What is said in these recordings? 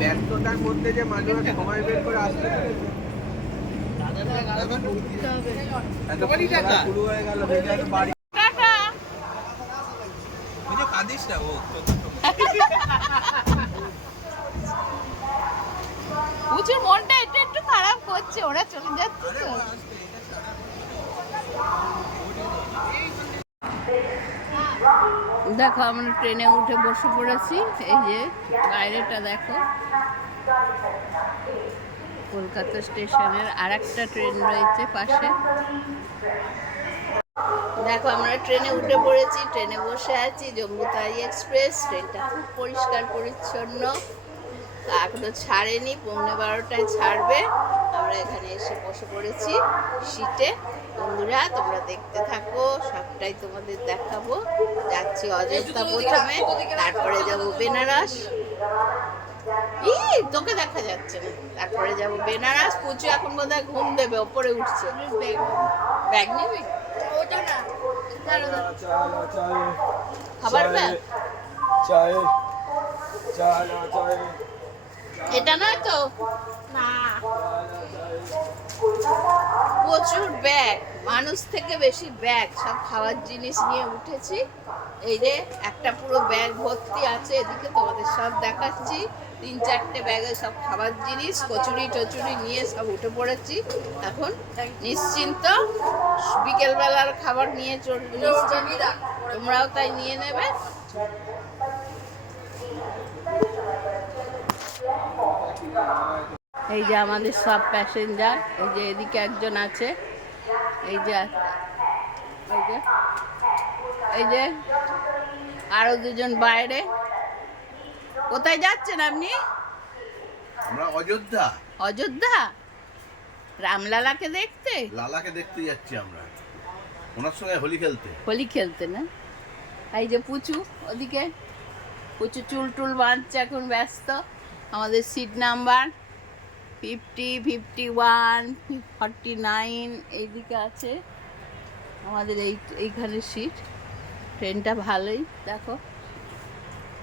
ব্যস্ততার মধ্যে যে মানুষ সময় বের করে আসতে শুরু হয়ে গেল বাড়ি কাঁদিস না ও প্রচুর মনটা একটু একটু খারাপ করছে, ওরা চলে যাচ্ছে তো। দেখো আমরা ট্রেনে উঠে বসে পড়েছি, এই যে বাইরেটা দেখো। কলকাতা স্টেশনের আর একটা ট্রেন রয়েছে পাশে। দেখো আমরা ট্রেনে উঠে পড়েছি, ট্রেনে বসে আছি, জম্মু তাওয়াই এক্সপ্রেস। ট্রেনটা খুব পরিষ্কার পরিচ্ছন্ন, এখনো ছাড়েনি, 11:15টায় ছাড়বে। আমরা এখানে এসে বসে পড়েছি সিটে। বন্ধুরা তোমরা দেখতে থাকো, সবটাই তোমাদের দেখাবো। যাচ্ছি অযোধ্যা প্রথমে, তারপরে যাব বেনারস। তোকে দেখা যাচ্ছে না। তারপরে যাব বেনারস। পুচু এখন বোধহয় ঘুম দেবে, ওপরে উঠছে। ব্যাগ নিবি? খাবার ব্যাগ এটা নয় তো? না, প্রচুর ব্যাগ, মানুষ থেকে বেশি ব্যাগ, সব খাওয়ার জিনিস নিয়ে উঠেছি। এই যে একটা পুরো ব্যাগ ভর্তি আছে, এদিকে তোমাদের সব দেখাচ্ছি। 3-4টে ব্যাগে সব খাবার জিনিস, কচুরি টচুরি নিয়ে সব উঠে পড়েছি। এখন নিশ্চিন্ত, বিকেলবেলার খাবার নিয়ে চলবে নিশ্চিন্ত। তোমরাও তাই নিয়ে নেবে। এই যে আমাদের সব প্যাসেঞ্জার, এই যে এদিকে একজন আছে, এই যে এই যে আরো দুজন বাইরে। কোথায় যাচ্ছেন আপনি? আমরা অযোধ্যা। অযোধ্যা? রামলালাকে দেখতে? লালাকে দেখতে যাচ্ছি আমরা, ওনার সঙ্গে হোলি খেলতে। হোলি খেলতে না? এই যে পুচু ওদিকে, পুচু চুল টুল বাঁধছে, এখন ব্যস্ত। আমাদের সিট নাম্বার 50, 51, 49 এইদিকে আছে আমাদের। এইখানে সিট। ট্রেনটা ভালোই, দেখো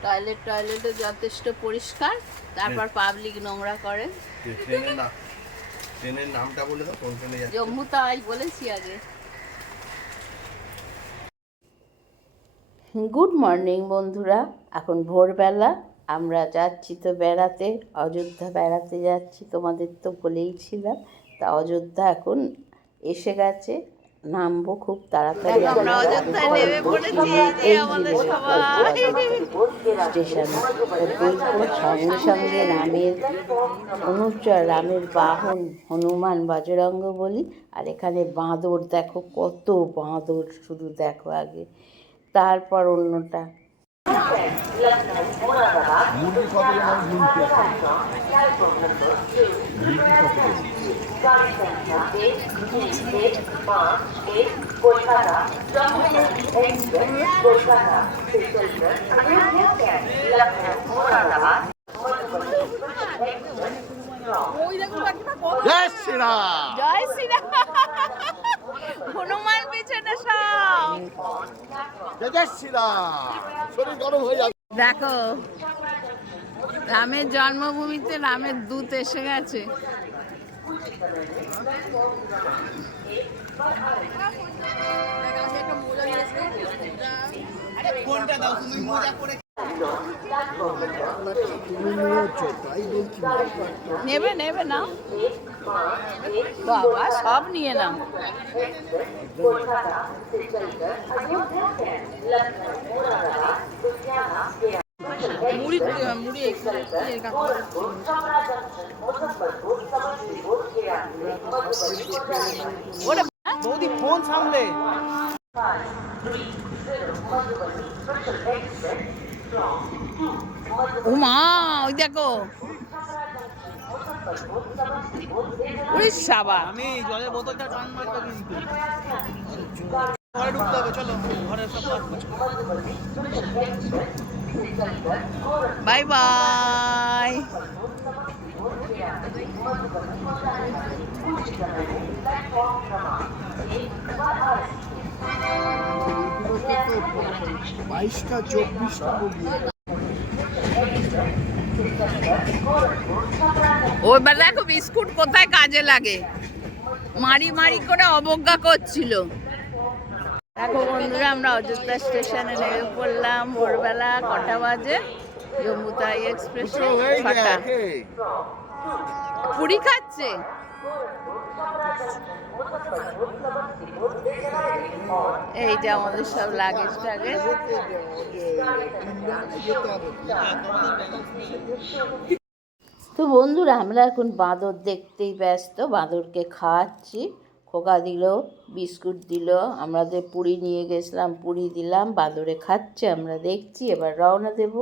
টয়লেটও যথেষ্ট পরিষ্কার। তারপর পাবলিক নোংরা করে। ট্রেনের নামটা বলে দাও, কোন ট্রেনে যাচ্ছে? জম্মু তাওয়াই বলেছি আগে। গুড মর্নিং বন্ধুরা, এখন ভোরবেলা। আমরা যাচ্ছি তো বেড়াতে, অযোধ্যা বেড়াতে যাচ্ছি, তোমাদের তো বলেইছিলাম। তা অযোধ্যা এখন এসে গেছে, নামবো খুব তাড়াতাড়ি। আমরা অযোধ্যায় নেমে পড়েছি, স্টেশনে। সঙ্গে সঙ্গে রামের অনুচর, রামের বাহন হনুমান বজরঙ্গ বলি। আর এখানে বাঁদর দেখো, কত বাঁদর, শুধু দেখো আগে, তারপর অন্যটা। জয় শ্রীরাম, জয় শ্রীরাম। হনুমান পিছনে সব। জয় শ্রীরাম। শরীর গরম হয়ে যাবে। দেখো রামের জন্মভূমিতে রামের দূত এসে গেছে। নেবে নেবে না বাবা, সব নিয়ে নাও। মুড়ি বৌদি ফোন সামলে। ও মা, ওই দেখো, ওই সাবা। আমি জলের বোতলটা টান মারবো কিন্তু। ঘরে ঢুকতে হবে, চলো ঘরে সব কাজ করো। Bye bye. 22টা 24টা বগি। ওইবার দেখো বিস্কুট কোথায় কাজে লাগে, মারি মারি করে অবজ্ঞা করছিল। দেখো বন্ধুরা, আমরা অযোধ্যা স্টেশনে নেমে পড়লাম। ভোরবেলা কটা বাজে? জম্মুতাই এক্সপ্রেসে 6টা। পুরি খাচ্ছে। এই যে আমাদের সব লাগেজ টাগেজ। তো বন্ধুরা, আমরা এখন বাঁদর দেখতেই ব্যস্ত। বাঁদরকে খাওয়াচ্ছি। খোকা দিল, বিস্কুট দিল, আমাদের পুরি নিয়ে গেছিলাম, পুরি দিলাম, বাঁদরে খাচ্ছে, আমরা দেখছি। এবার রওনা দেব।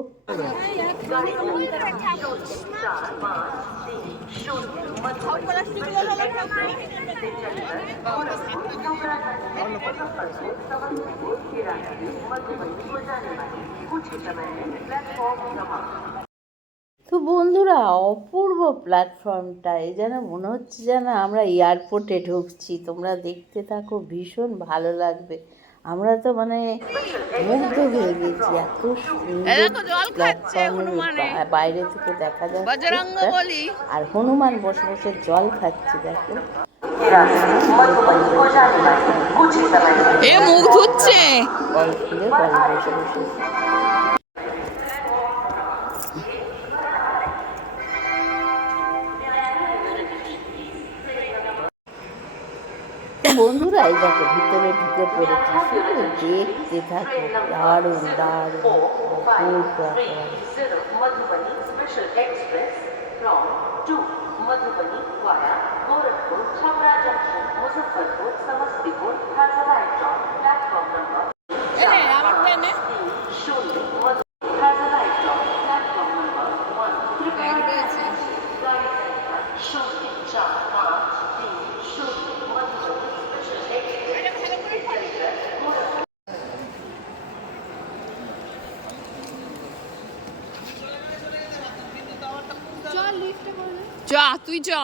তো বন্ধুরা, অপূর্ব প্ল্যাটফর্মটা, এই যেন মনে হচ্ছে যেন আমরা এয়ারপোর্টে ঢুকছি। তোমরা দেখতে থাকো, ভীষণ ভালো লাগবে। আমরা তো মানে মুগ্ধ হয়ে গেছি, এত সুন্দর প্ল্যাটফর্মে বাইরে থেকে দেখা যাচ্ছে। আর হনুমান বসে বসে জল খাচ্ছে, দেখো। মুখ ধুচ্ছে কল খুলে, কল বসে বসে। বন্ধুরা, এই দেখো ভিতরে ঢুকে পড়েছি, শুধু দেখতে থাকো। দারুণ দারুণ যা, তুই যা।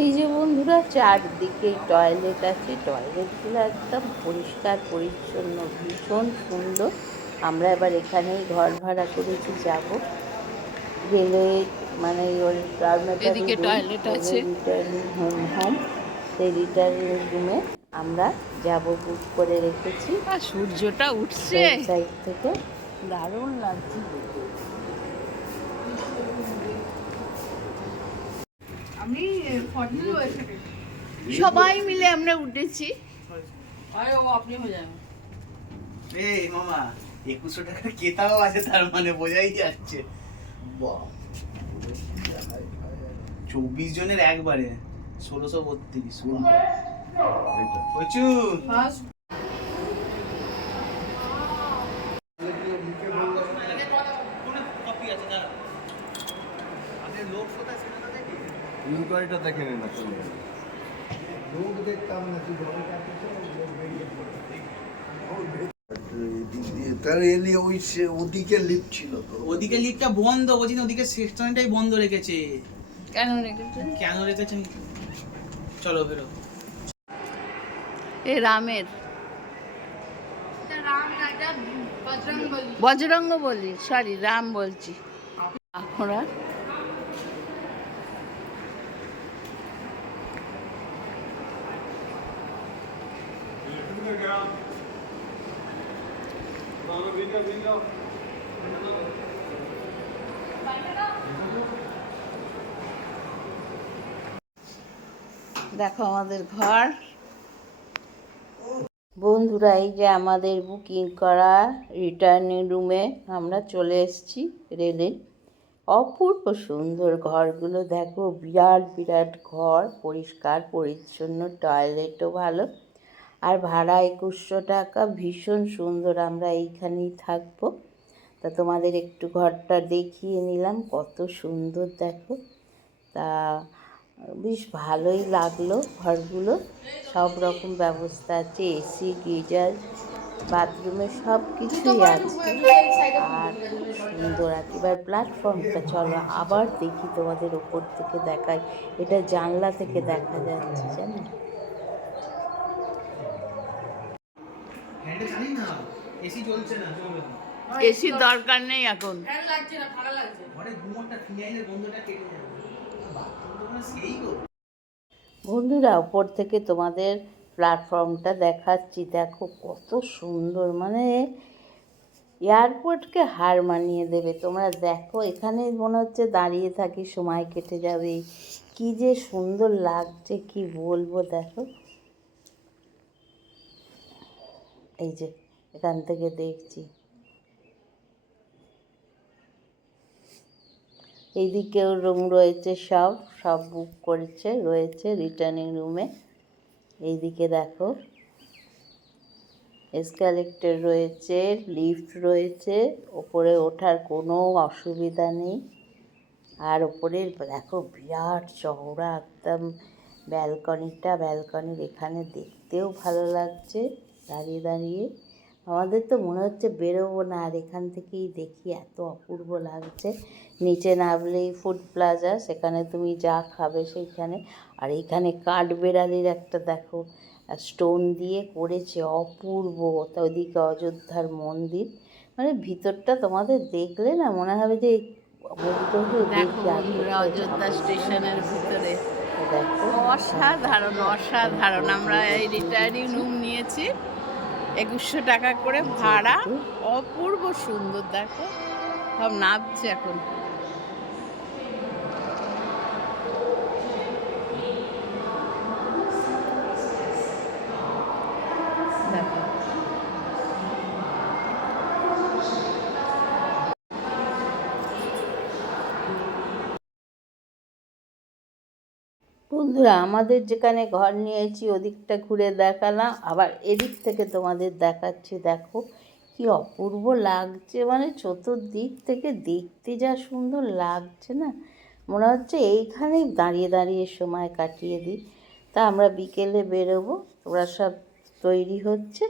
এই যে বন্ধুরা, চারদিকেই টয়লেট আছে। টয়লেটগুলো একদম পরিষ্কার পরিচ্ছন্ন, ভীষণ সুন্দর। আমরা এবার এখানেই ঘর ভাড়া করেছি, যাব। গেলে মানে ওর টয়লেট আছে, রিটার্নিং হোম। সেই রিটার্নিং রুমে আমরা যাব, বুক করে রেখেছি। আর সূর্যটা উঠছে সাইড থেকে, দারুণ লাগছে। সবাই মিলে আমরা উঠেছি। এই মামা 2100 টাকার কেতাও আছে, তার মানে বোঝাই যাচ্ছে 24 জনের একবারে 1632। ইনকোয়ারিটা দেখে নেন না, লোক দেখতাম না, ওদিকে লিফট ছিল, তো ওদিকে লিফটটা বন্ধ, বলছি ওদিকে সেকশনটাই বন্ধ রেখেছে। কেন রেখেছেন? চলো বেরো। এ রামের বজরঙ্গ বলি, সরি রাম বলছি আমরা। দেখো আমাদের ঘর। বন্ধুরা, এই যে আমাদের বুকিং করা রিটার্নিং রুমে আমরা চলে এসেছি, রেলে। অপূর্ব সুন্দর ঘরগুলো দেখো, বিরাট বিরাট ঘর, পরিষ্কার পরিচ্ছন্ন, টয়লেটও ভালো। আর ভাড়া 2100 টাকা, ভীষণ সুন্দর। আমরা এইখানেই থাকবো। তা তোমাদের একটু ঘরটা দেখিয়ে নিলাম, কত সুন্দর দেখো। তা বেশ ভালোই লাগলো ঘরগুলো। সব রকম ব্যবস্থা আছে, এসি, গিজার, বাথরুমে সব কিছুই আছে। আর খুব সুন্দর একেবারে প্ল্যাটফর্মটা। চলো আবার দেখি, তোমাদের ওপর থেকে দেখাই। এটা জানলা থেকে দেখা যাচ্ছে, জানো। জানি না, এসি চলছে না, চলবে না। এসির দরকার নেই এখন। ঘরে ঘুমোরটা ফিনাইলের গন্ধটা কেটে যাবে। বাথরুম তো মানে সেই গো। বন্ধুরা, ওপর থেকে তোমাদের প্ল্যাটফর্মটা দেখাচ্ছি, দেখো কত সুন্দর, মানে এয়ারপোর্টকে হার মানিয়ে দেবে। তোমরা দেখো, এখানে মনে হচ্ছে দাঁড়িয়ে থাকি, সময় কেটে যাবে। কি যে সুন্দর লাগছে, কি বলবো। দেখো, এই যে এখান থেকে দেখছি, এইদিকেও রুম রয়েছে, সব সব বুক করেছে, রয়েছে রিটার্নিং রুমে। এইদিকে দেখো এসকালেটর রয়েছে, লিফট রয়েছে, ওপরে ওঠার কোনো অসুবিধা নেই। আর ওপরে দেখো বিরাট চওড়া একদম ব্যালকনির এখানে দেখতেও ভালো লাগছে দাঁড়িয়ে দাঁড়িয়ে। আমাদের তো মনে হচ্ছে বেরোবো না, আর এখান থেকেই দেখি এত অপূর্ব লাগছে। নিচে নামলেই ফুড প্লাজা, সেখানে তুমি যা খাবে সেইখানে। আর এইখানে কাঠবেড়ালির একটা দেখো স্টোন দিয়ে করেছে, অপূর্ব। তা ওইদিকে অযোধ্যার মন্দির, মানে ভিতরটা তোমাদের দেখলে না মনে হবে যে অযোধ্যা স্টেশনের ভিতরে। দেখো অসাধারণ অসাধারণ। আমরা এই রিটায়ারিং রুম নিয়েছি 2100 টাকা করে ভাড়া, অপূর্ব সুন্দর। দেখো সব নামছে এখন। দেখো বন্ধুরা, আমাদের যেখানে ঘর নিয়েছি ওদিকটা ঘুরে দেখালাম, আবার এদিক থেকে তোমাদের দেখাচ্ছি। দেখো কি অপূর্ব লাগছে, মানে চতুর্দিক থেকে দেখতে যা সুন্দর লাগছে না, মনে হচ্ছে এইখানেই দাঁড়িয়ে দাঁড়িয়ে সময় কাটিয়ে দিই। তা আমরা বিকেলে বেরোবো, ওরা সব তৈরি হচ্ছে,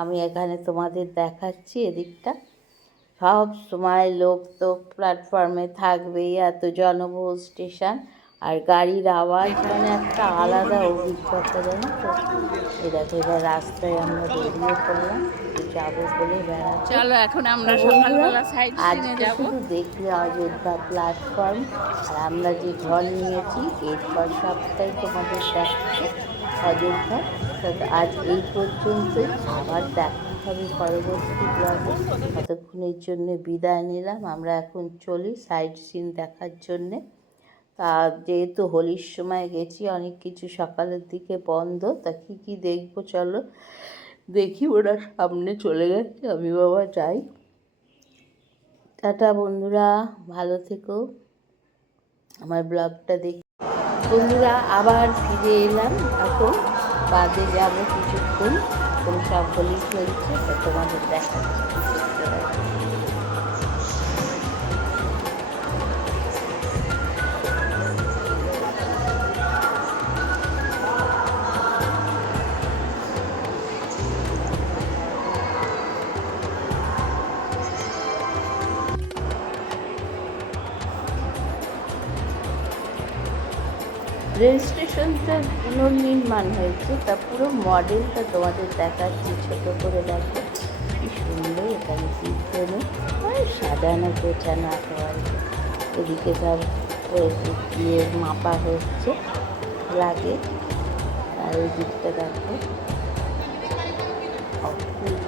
আমি এখানে তোমাদের দেখাচ্ছি। এদিকটা সব সময় লোক তো প্ল্যাটফর্মে থাকবেই, এত জনবহুল স্টেশন, আর গাড়ির আওয়াজ মানে একটা আলাদা অভিজ্ঞতা, জানো তো। এই দেখো, এবার রাস্তায় আমরা বেরিয়ে পড়লাম, যাবো বলে বেড়াচ্ছি। চলো এখন আমরা সকালবেলা সাইড সিনে যাব। শুধু দেখলে অযোধ্যা প্ল্যাটফর্ম, আর আমরা যে ঘর নিয়েছি এরপর সবটাই তোমাদের দেখাচ্ছি অযোধ্যা। আজ এই পর্যন্তই, আবার দেখা হবে পরবর্তী ব্লগে। ততক্ষণের জন্য বিদায় নিলাম। আমরা এখন চলি সাইড সিন দেখার জন্যে। তা যেহেতু হোলির সময় গেছি, অনেক কিছু সকালের দিকে বন্ধ, তা কী কী দেখবো চলো দেখি। ওরা সামনে চলে গেছে, আমি বাবা যাই। টাটা বন্ধুরা, ভালো থেকো। আমার ব্লগটা দেখি বন্ধুরা, আবার ফিরে এলাম। এখন বাদে যাব কিছুক্ষণ, এখন সব হোলি চলছে, তা তোমাদের দেখাচ্ছি। রেল স্টেশনটা পুনর্নির্মাণ হয়েছে, তা পুরো মডেলটা তোমাদের দেখাচ্ছি ছোটো করে। দেখো কি সুন্দর, এখানে কীর্তনে সাজানো গোছানো একেবারে। এদিকে সব দিয়ে মাপা হচ্ছে লাগে, আর ওই দিকটা দেখো অপূর্ব।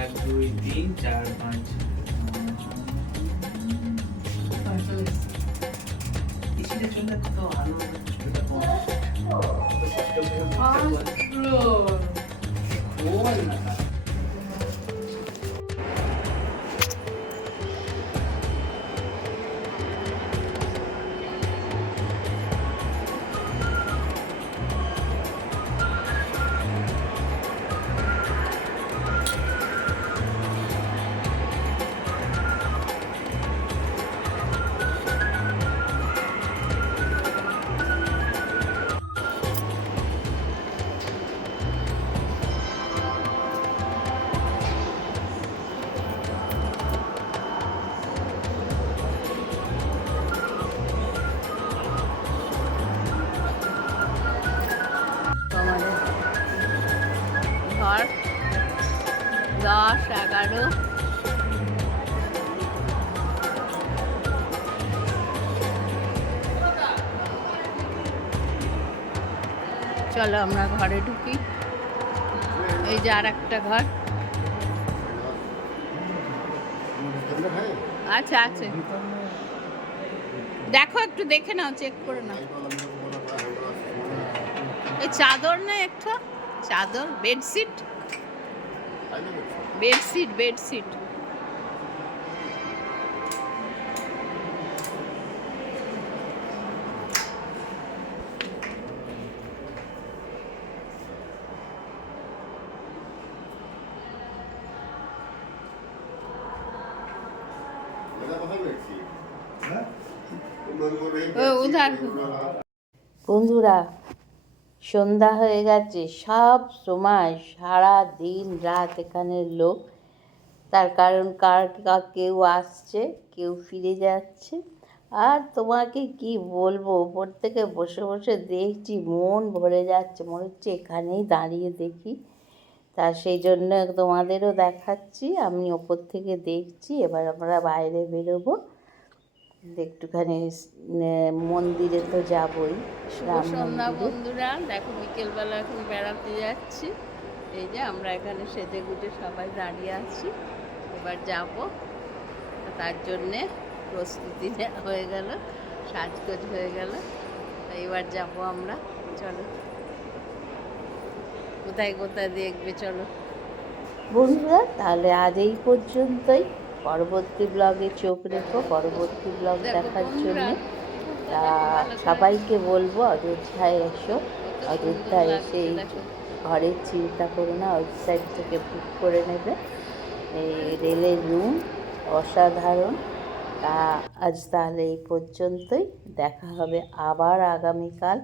এক দুই তিন চার পাঁচ এসিটা চললে কত ভালো হতো, কষ্টটা কম। বল না। 10, 11। চলো আমরা ঘরে ঢুকি। এই যে আর একটা ঘর। আচ্ছা আছে, দেখো একটু দেখে নাও, চেক করে নাও। এই চাদর না একটা চাদর, বেডশিট, বেডশিট, বেডশিট। বন্ধুরা, সন্ধ্যা হয়ে গেছে, সব সময় সারা দিন রাত এখানের লোক, তার কারণ কেউ আসছে, কেউ ফিরে যাচ্ছে। আর তোমাকে কি বলবো, ওপর থেকে বসে বসে দেখছি, মন ভরে যাচ্ছে, মনে হচ্ছে এখানেই দাঁড়িয়ে দেখি। তা সেই জন্য তোমাদেরও দেখাচ্ছি, আমি ওপর থেকে দেখছি। এবার আমরা বাইরে বেরোবো, একটুখানি মন্দিরে তো যাবই। সন্ধ্যা বন্ধুরা, দেখো বিকেলবেলা এখন বেড়াতে যাচ্ছি। এই যে আমরা এখানে সেজে গুজে সবাই দাঁড়িয়ে আছি, এবার যাব। তার জন্যে প্রস্তুতি হয়ে গেল, সাজগোজ হয়ে গেল, এবার যাব আমরা। চলো, কোথায় কোথায় দেখবে চলো বন্ধুরা। তাহলে আজ এই পর্যন্তই, পরবর্তী ব্লগে চোখ রেখো, পরবর্তী ব্লগ দেখার জন্য। তা সবাইকে বলবো অযোধ্যায় এসো, অযোধ্যায় এসে এই ঘরের চিন্তা করো না, ওয়েবসাইট থেকে বুক করে নেবে। এই রেলের রুম অসাধারণ। তা আজ তাহলে এই পর্যন্তই, দেখা হবে আবার আগামীকাল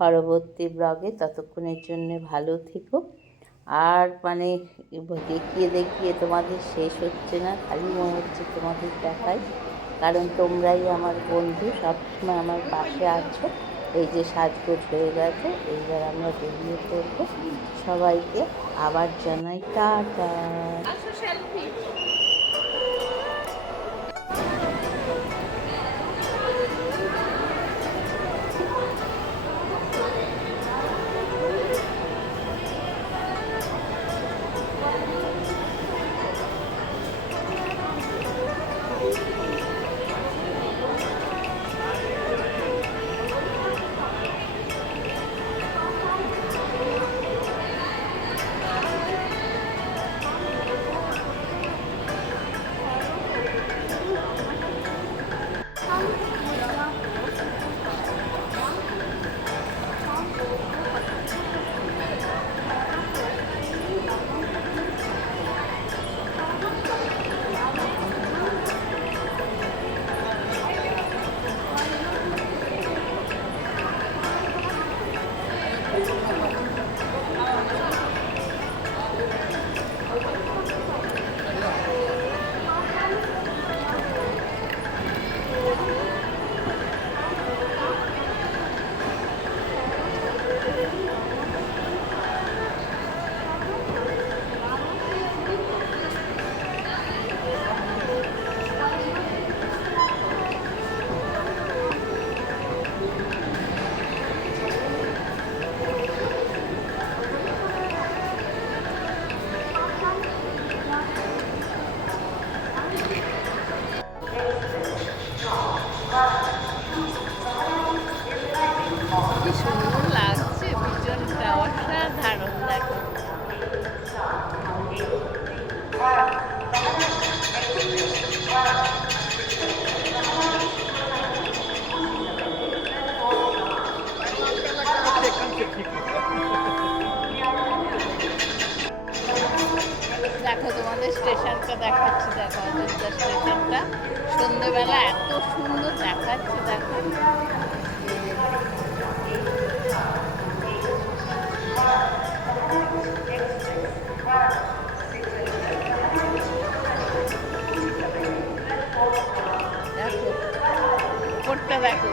পরবর্তী ব্লগে। ততক্ষণের জন্য ভালো থেকো। আর মানে দেখিয়ে দেখিয়ে তোমাদের শেষ হচ্ছে না, খালি মনে হচ্ছে তোমাদের দেখাই, কারণ তোমরাই আমার বন্ধু, সবসময় আমার পাশে আছো। এই যে সাজগোজ হয়ে গেছে, এইবার আমরা বেরিয়ে পড়বো। সবাইকে আবার জানাই টাটা। দেখো তোমাদের স্টেশনটা দেখাচ্ছি, দেখো অযোধ্যা স্টেশনটা সন্ধ্যেবেলা এত সুন্দর দেখাচ্ছে। দেখো দেখো উপরটা দেখো।